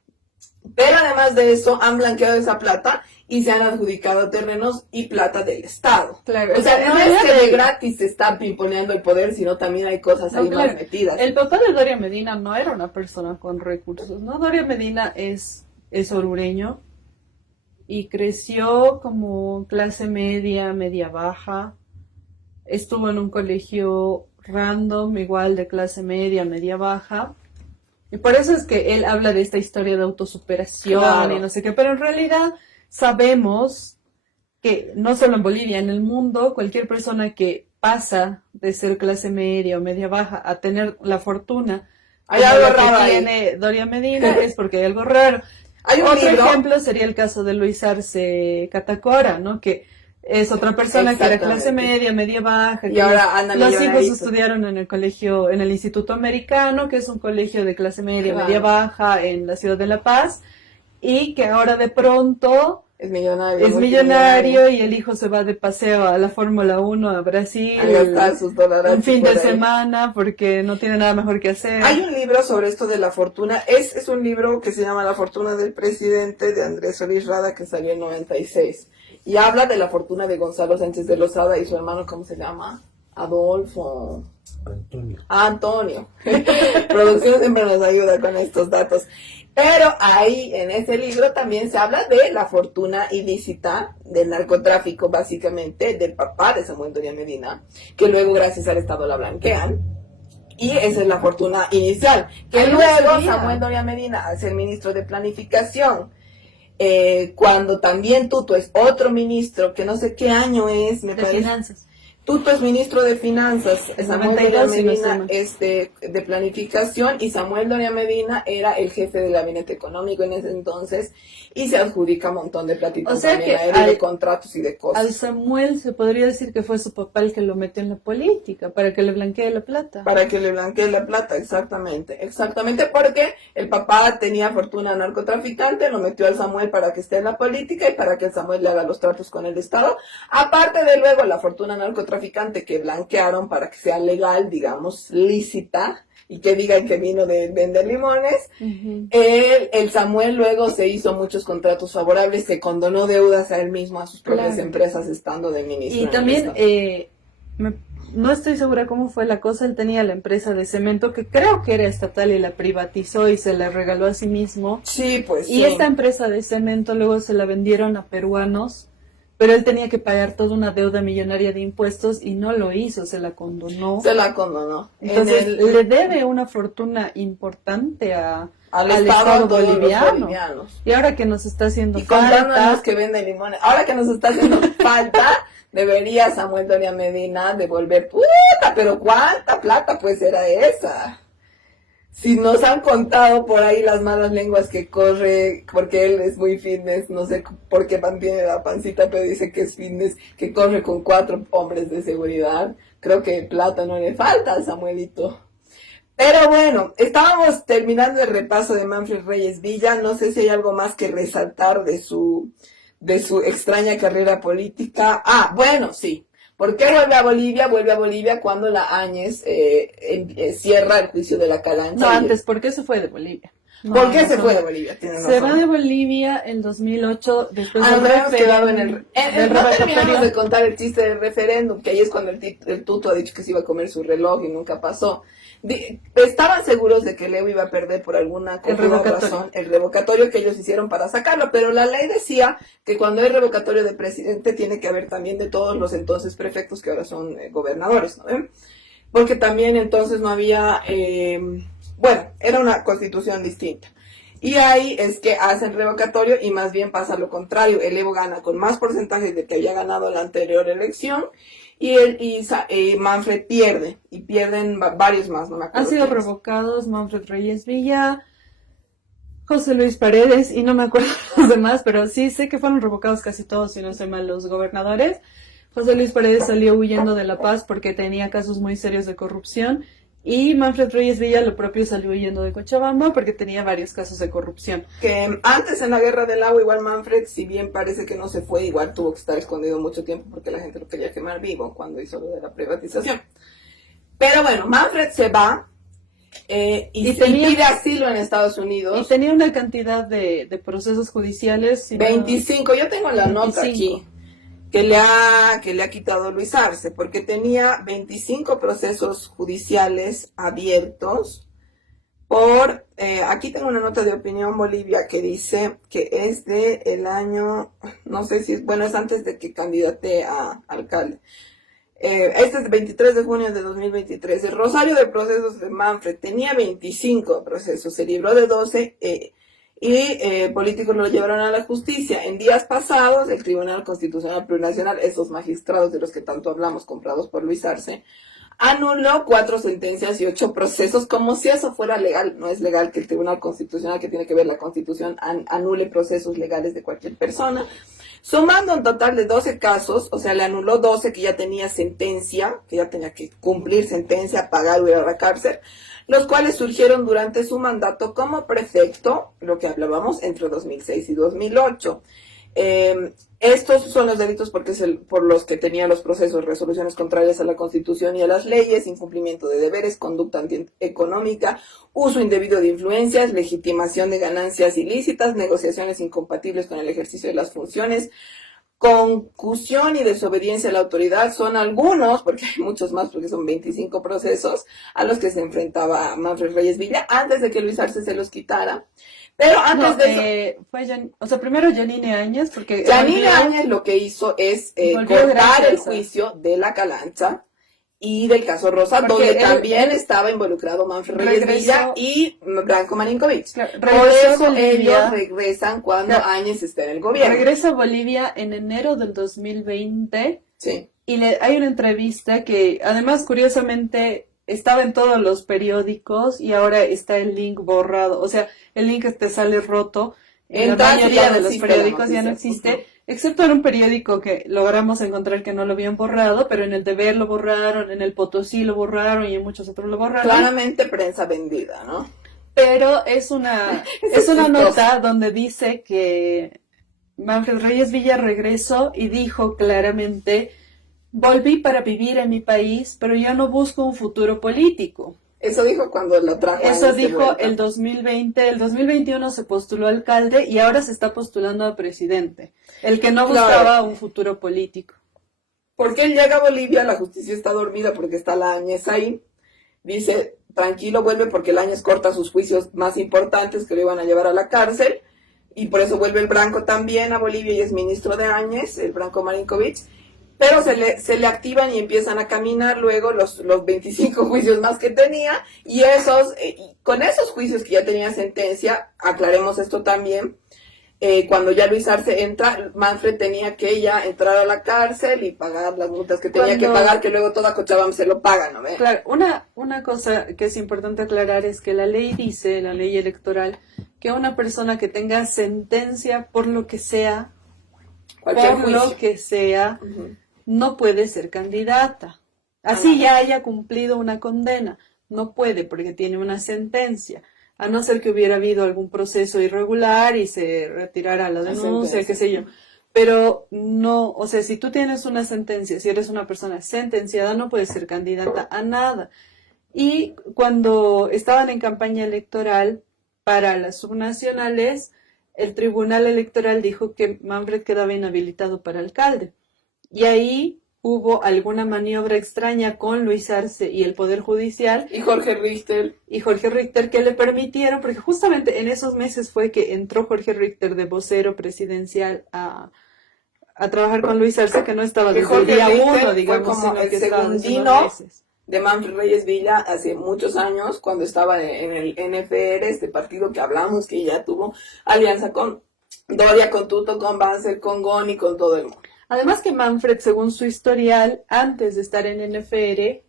Pero además de eso, han blanqueado esa plata y se han adjudicado terrenos y plata del Estado. Claro, O sea, no es que de gratis se está imponiendo el poder, sino también hay cosas ahí claro, más metidas. el papá de Doria Medina no era una persona con recursos, ¿no? Doria Medina es orureño y creció como clase media, media baja. Estuvo en un colegio random, igual de clase media, media baja. Y por eso es que él habla de esta historia de autosuperación Claro. y no sé qué, pero en realidad sabemos que no solo en Bolivia, en el mundo, cualquier persona que pasa de ser clase media o media baja a tener la fortuna Hay como algo la raro que ahí. tiene Doria Medina es porque hay algo raro. Hay un Otro libro. ejemplo sería el caso de Luis Arce Catacora, ¿no? Que es otra persona que era clase Exactamente. media, media baja. Y que ahora anda los hijos millonerito. estudiaron en el colegio, en el Instituto Americano, que es un colegio de clase media, Claro. media baja en la ciudad de La Paz, y que ahora de pronto Es millonario. es millonario y el hijo se va de paseo a la Fórmula 1 a Brasil, A gastar sus dólares un fin de por ahí. semana porque no tiene nada mejor que hacer. Hay un libro sobre esto de la fortuna. Es un libro que se llama La fortuna del presidente, de Andrés Solís Rada, que salió en 96. Y habla de la fortuna de Gonzalo Sánchez de Lozada y su hermano, ¿cómo se llama? Adolfo. Antonio. Producción siempre nos ayuda con estos datos. Pero ahí, en ese libro, también se habla de la fortuna ilícita del narcotráfico, básicamente, del papá de Samuel Doria Medina, que luego, gracias al Estado, la blanquean. Y esa es la fortuna inicial. Que Ay, no luego sabía. Samuel Doria Medina, al ser ministro de Planificación, cuando también Tuto es otro ministro, que no sé qué año es, me de parece. finanzas. Tuto es ministro de Finanzas, Es Samuel Doria 92, si no estoy Medina mal. es de Planificación, y Samuel Doria Medina era el jefe del gabinete económico en ese entonces, y se adjudica un montón de platitos O sea también que a él, y de contratos y de Al cosas, Samuel se podría decir que fue su papá el que lo metió en la política para que le blanquee la plata. para que le blanquee la plata, exactamente, porque el papá tenía fortuna narcotraficante, lo metió al Samuel para que esté en la política y para que el Samuel le haga los tratos con el Estado, aparte de luego la fortuna narcotraficante que blanquearon para que sea legal, digamos, lícita, y que digan que vino de vender limones. Ujú. El Samuel luego se hizo muchos contratos favorables, se condonó deudas a él mismo, a sus propias Claro. empresas, estando de ministro. Y en el también, Estado. no estoy segura cómo fue la cosa, él tenía la empresa de cemento que creo que era estatal y la privatizó y se la regaló a sí mismo. Sí, pues Y sí. esta empresa de cemento luego se la vendieron a peruanos, pero él tenía que pagar toda una deuda millonaria de impuestos y no lo hizo, se la condonó. Se la condonó. Entonces En el- le debe una fortuna importante al al Estado, a Estado todos los boliviano. bolivianos. Y ahora que nos está haciendo Y contando a falta, los que venden limones. Ahora que nos está haciendo falta, debería Samuel Doria Medina devolver. ¡Puta! Pero ¿cuánta plata pues era esa? Si nos han contado por ahí las malas lenguas que corre, porque él es muy fitness, no sé por qué mantiene la pancita, pero dice que es fitness, que corre con 4 hombres de seguridad. Creo que plata no le falta al Samuelito. Pero bueno, estábamos terminando el repaso de Manfred Reyes Villa. No sé si hay algo más que resaltar de su extraña carrera política. Ah, bueno, sí. ¿Por qué vuelve a Bolivia? Vuelve a Bolivia cuando la Áñez cierra el juicio de la Calancha. no antes, ¿por qué se fue de Bolivia? ¿Por qué No, se no, fue no. de Bolivia? Tienes Se razón. va de Bolivia en 2008 después Ah, del nos habíamos quedado en referéndum. el... no terminamos de contar el chiste del referéndum, que ahí es cuando el Tuto ha dicho que se iba a comer su reloj y nunca pasó. Estaban seguros de que Leo iba a perder por alguna revocatorio. razón el revocatorio que ellos hicieron para sacarlo, pero la ley decía que cuando hay revocatorio de presidente tiene que haber también de todos los entonces prefectos que ahora son gobernadores, ¿no? Porque también entonces no había... bueno, era una constitución distinta. Y ahí es que hacen revocatorio y más bien pasa lo contrario. El Evo gana con más porcentaje de que había ganado la anterior elección y Manfred pierde. Y pierden varios más, no me acuerdo. Han sido quiénes. provocados Manfred Reyes Villa, José Luis Paredes y no me acuerdo los demás, pero sí sé que fueron revocados casi todos, si no sé mal, los gobernadores. José Luis Paredes salió huyendo de La Paz porque tenía casos muy serios de corrupción Y Manfred Reyes Villa lo propio salió huyendo de Cochabamba porque tenía varios casos de corrupción. Que antes en la guerra del agua, igual Manfred, si bien parece que no se fue, igual tuvo que estar escondido mucho tiempo porque la gente lo quería quemar vivo cuando hizo lo de la privatización. Pero bueno, Manfred se va y pide asilo en Estados Unidos. Y tenía una cantidad de procesos judiciales. 25, yo tengo la nota aquí. Que le ha quitado Luis Arce, porque tenía 25 procesos judiciales abiertos por, aquí tengo una nota de Opinión Bolivia que dice que es de el año, no sé si es, bueno, es antes de que candidate a alcalde. Este es el 23 de junio de 2023. El rosario de procesos de Manfred tenía 25 procesos, se libró de 12 políticos lo llevaron a la justicia. En días pasados, el Tribunal Constitucional Plurinacional, esos magistrados de los que tanto hablamos, comprados por Luis Arce, anuló 4 sentencias y 8 procesos, como si eso fuera legal. No es legal que el Tribunal Constitucional, que tiene que ver la Constitución, anule procesos legales de cualquier persona. Sumando un total de 12 casos, o sea, le anuló 12 que ya tenía sentencia, que ya tenía que cumplir sentencia, pagar o ir a la cárcel, los cuales surgieron durante su mandato como prefecto, lo que hablábamos, entre 2006 y 2008. Estos son los delitos porque por los que tenía los procesos: resoluciones contrarias a la Constitución y a las leyes, incumplimiento de deberes, conducta antieconómica, uso indebido de influencias, legitimación de ganancias ilícitas, negociaciones incompatibles con el ejercicio de las funciones, concusión y desobediencia a la autoridad. Son algunos, porque hay muchos más, porque son 25 procesos a los que se enfrentaba Manfred Reyes Villa antes de que Luis Arce se los quitara. Pero antes de eso, fue primero Yanine Áñez, porque Yanine Áñez lo que hizo es cortar el juicio de la Calancha y del caso Rosa, porque donde también estaba involucrado Manfred Reyes Villa y Branko Marinkovic. Claro, por eso ellos regresan cuando Áñez está en el gobierno. Regresa a Bolivia en enero del 2020. Sí. Y hay una entrevista que, además, curiosamente, estaba en todos los periódicos y ahora está el link borrado. O sea, el link te sale roto. En la mayoría de los periódicos ya no existe, excepto en un periódico que logramos encontrar que no lo habían borrado, pero en el Deber lo borraron, en el Potosí lo borraron y en muchos otros lo borraron. Claramente prensa vendida, ¿no? Pero es una nota donde dice que Manfred Reyes Villa regresó y dijo claramente: volví para vivir en mi país, pero ya no busco un futuro político. Eso dijo cuando lo trajo. Eso dijo el 2020, el 2021 se postuló a alcalde y ahora se está postulando a presidente. El que no buscaba un futuro político. Porque él llega a Bolivia, la justicia está dormida porque está la Áñez ahí. Dice, tranquilo, vuelve porque la Áñez corta sus juicios más importantes que lo iban a llevar a la cárcel. Y por eso vuelve el Branco también a Bolivia y es ministro de Áñez, el Branko Marinkovic. Pero se le activan y empiezan a caminar luego los 25 juicios más que tenía, y con esos juicios que ya tenía sentencia, aclaremos esto también, cuando ya Luis Arce entra, Manfred tenía que ya entrar a la cárcel y pagar las multas que tenía que pagar, que luego toda Cochabamba se lo paga, ¿no? Claro, una cosa que es importante aclarar es que la ley dice, la ley electoral, que una persona que tenga sentencia por lo que sea, no puede ser candidata. Así ya haya cumplido una condena. No puede porque tiene una sentencia. A no ser que hubiera habido algún proceso irregular y se retirara la denuncia, qué sé yo. Pero no, o sea, si tú tienes una sentencia, si eres una persona sentenciada, no puedes ser candidata a nada. Y cuando estaban en campaña electoral para las subnacionales, el Tribunal Electoral dijo que Manfred quedaba inhabilitado para alcalde. Y ahí hubo alguna maniobra extraña con Luis Arce y el Poder Judicial. Y Jorge Richter que le permitieron, porque justamente en esos meses fue que entró Jorge Richter de vocero presidencial a trabajar con Luis Arce, que no estaba desde el día 1, digamos, fue como el segundino de Manfred Reyes Villa hace muchos años, cuando estaba en el NFR, este partido que hablamos, que ya tuvo alianza con Doria, con Tuto, con Banzer, con Goni, con todo el mundo. Además que Manfred, según su historial, antes de estar en NFR,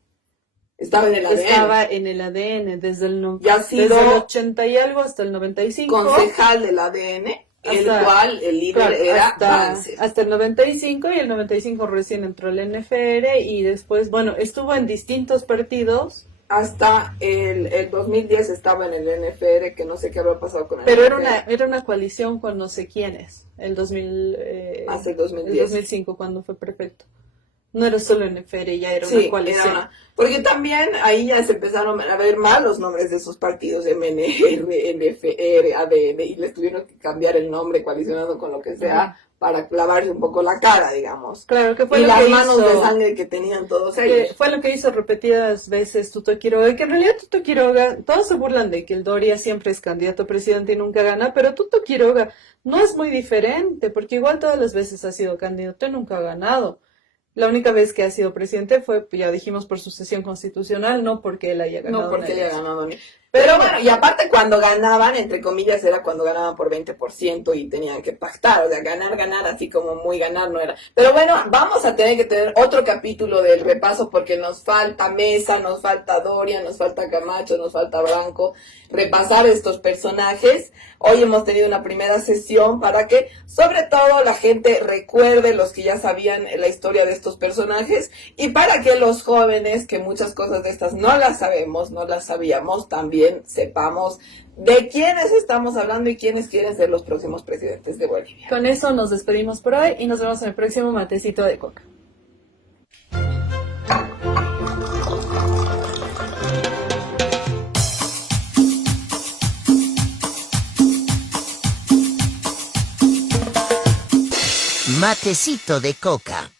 estaba en el ADN desde el 80 y algo hasta el 95. Concejal del ADN, el cual el líder era Banzer. Hasta el 95, y el 95 recién entró al NFR y después, bueno, estuvo en distintos partidos hasta el 2010 estaba en el NFR, que no sé qué habrá pasado con el Pero NFR. era una coalición con no sé quiénes, el 2000, Hasta el el 2010. 2005 cuando fue prefecto. No era solo NFR, ya era Sí, una coalición. porque también ahí ya se empezaron a ver mal los nombres de esos partidos, MNR, NFR, ADN, y les tuvieron que cambiar el nombre coalicionado con lo que sea, Ajá. para lavarse un poco la cara, digamos. Claro, que fue Y lo las que manos hizo, de sangre que tenían todos que ellos. fue lo que hizo repetidas veces Tuto Quiroga, y que en realidad Tuto Quiroga, todos se burlan de que el Doria siempre es candidato a presidente y nunca gana, pero Tuto Quiroga no es muy diferente, porque igual todas las veces ha sido candidato y nunca ha ganado. La única vez que ha sido presidente fue, ya dijimos, por sucesión constitucional, no porque él haya ganado. No porque una haya elección. ganado ni. Pero bueno, y aparte cuando ganaban, entre comillas, era cuando ganaban por 20% y tenían que pactar, o sea, ganar, así como muy ganar no era. Pero bueno, vamos a tener que tener otro capítulo del repaso porque nos falta Mesa, nos falta Doria, nos falta Camacho, nos falta Branco, repasar estos personajes. Hoy hemos tenido una primera sesión para que, sobre todo, la gente recuerde, los que ya sabían la historia de estos personajes, y para que los jóvenes, que muchas cosas de estas no las sabemos, no las sabíamos, también sepamos de quiénes estamos hablando y quiénes quieren ser los próximos presidentes de Bolivia. Con eso nos despedimos por hoy y nos vemos en el próximo matecito de coca. Matecito de coca.